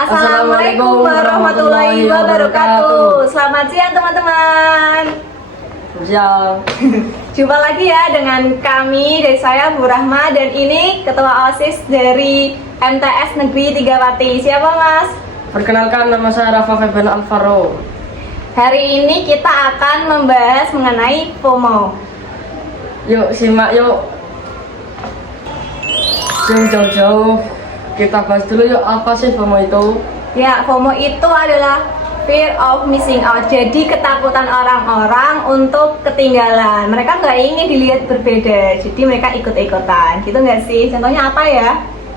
Assalamualaikum warahmatullahi wabarakatuh. Selamat siang teman-teman. Siang. Jumpa lagi ya dengan kami, dari saya Bu Rahma, dan ini Ketua OSIS dari MTS Negeri 3 Pati. Siapa Mas? Perkenalkan, nama saya Rafa Feban Alvaro. Hari ini kita akan membahas mengenai FOMO. Yuk simak yuk. Jauh-jauh kita bahas dulu yuk, apa sih FOMO itu? Ya, FOMO itu adalah fear of missing out. Jadi ketakutan orang-orang untuk ketinggalan. Mereka nggak ingin dilihat berbeda, jadi mereka ikut-ikutan. Gitu nggak sih? Contohnya apa ya?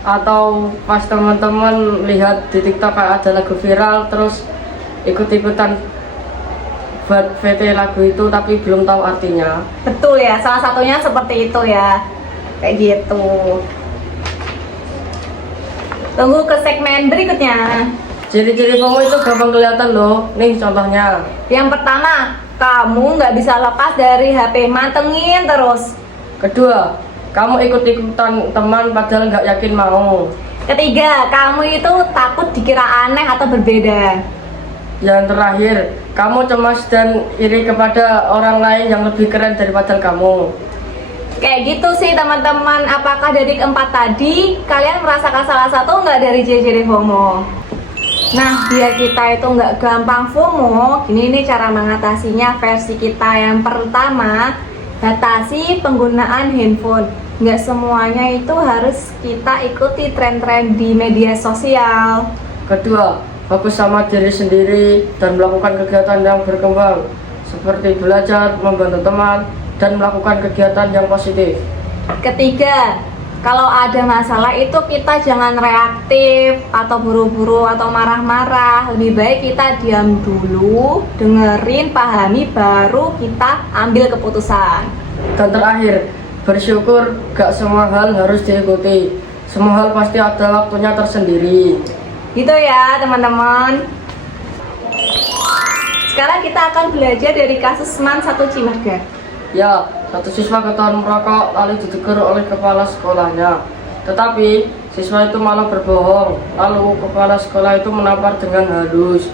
Atau pas teman-teman lihat di TikTok ada lagu viral, terus ikut-ikutan buat VT lagu itu tapi belum tahu artinya. Betul ya, salah satunya seperti itu ya. Kayak gitu. Tunggu ke segmen berikutnya. Ciri-ciri FOMO itu gampang kelihatan loh. Nih contohnya. Yang pertama, kamu nggak bisa lepas dari HP, mantengin terus. Kedua, kamu ikut-ikutan teman padahal nggak yakin mau. Ketiga, kamu itu takut dikira aneh atau berbeda. Yang terakhir, kamu cemas dan iri kepada orang lain yang lebih keren daripada kamu. Kayak gitu sih teman-teman. Apakah dari keempat tadi kalian merasakan salah satu nggak dari ciri-ciri FOMO? Nah, biar kita itu nggak gampang FOMO, gini nih cara mengatasinya versi kita. Yang pertama, batasi penggunaan handphone. Nggak semuanya itu harus kita ikuti tren-tren di media sosial. Kedua, fokus sama diri sendiri dan melakukan kegiatan yang berkembang seperti belajar, membantu teman, dan melakukan kegiatan yang positif. Ketiga, kalau ada masalah itu kita jangan reaktif atau buru-buru atau marah-marah. Lebih baik kita diam dulu, dengerin, pahami, baru kita ambil keputusan. Dan terakhir, bersyukur gak semua hal harus diikuti. Semua hal pasti ada waktunya tersendiri. Gitu ya teman-teman. Sekarang kita akan belajar dari kasus Man 1 Cimaga. Ya, satu siswa ketahuan merokok lalu ditegur oleh kepala sekolahnya. Tetapi siswa itu malah berbohong. Lalu kepala sekolah itu menampar dengan halus.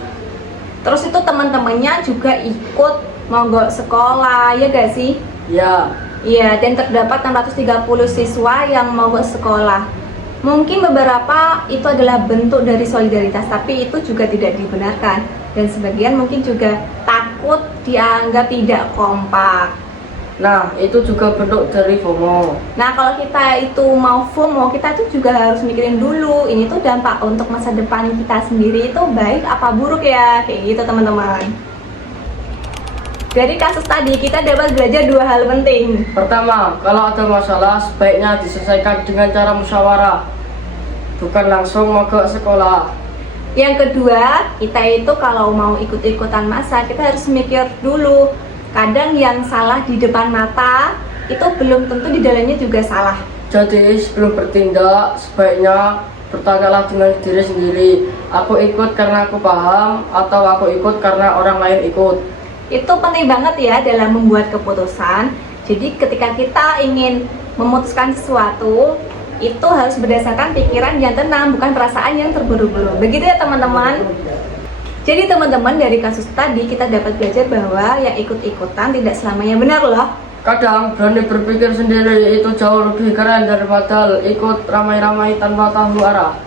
Terus itu teman-temannya juga ikut mogok sekolah, ya gak sih? Ya, Iya, dan terdapat 630 siswa yang mogok sekolah. Mungkin beberapa itu adalah bentuk dari solidaritas, tapi itu juga tidak dibenarkan. Dan sebagian mungkin juga takut dianggap tidak kompak. nah itu juga bentuk dari FOMO. Nah, kalau kita itu mau FOMO, kita tuh juga harus mikirin dulu, ini tuh dampak untuk masa depan kita sendiri itu baik apa buruk ya, kayak gitu teman-teman. Dari kasus tadi kita dapat belajar dua hal penting. Pertama, kalau ada masalah sebaiknya diselesaikan dengan cara musyawarah, bukan langsung mogok sekolah. Yang kedua, kita itu kalau mau ikut-ikutan masa, kita harus mikir dulu. Kadang yang salah di depan mata itu belum tentu di dalamnya juga salah. Jadi sebelum bertindak, sebaiknya bertanyalah dengan diri sendiri. Aku ikut karena aku paham atau aku ikut karena orang lain ikut. Itu penting banget ya dalam membuat keputusan. Jadi ketika kita ingin memutuskan sesuatu, itu harus berdasarkan pikiran yang tenang, bukan perasaan yang terburu-buru. Begitu ya teman-teman. Jadi teman-teman, dari kasus tadi kita dapat belajar bahwa yang ikut-ikutan tidak selamanya benar loh. Kadang berani berpikir sendiri itu jauh lebih keren daripada ikut ramai-ramai tanpa tahu arah.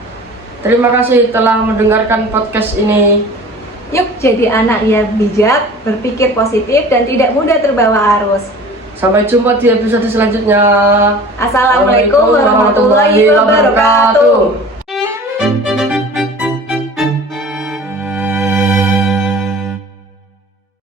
Terima kasih telah mendengarkan podcast ini. Yuk jadi anak yang bijak, berpikir positif, dan tidak mudah terbawa arus. Sampai jumpa di episode selanjutnya. Assalamualaikum warahmatullahi wabarakatuh.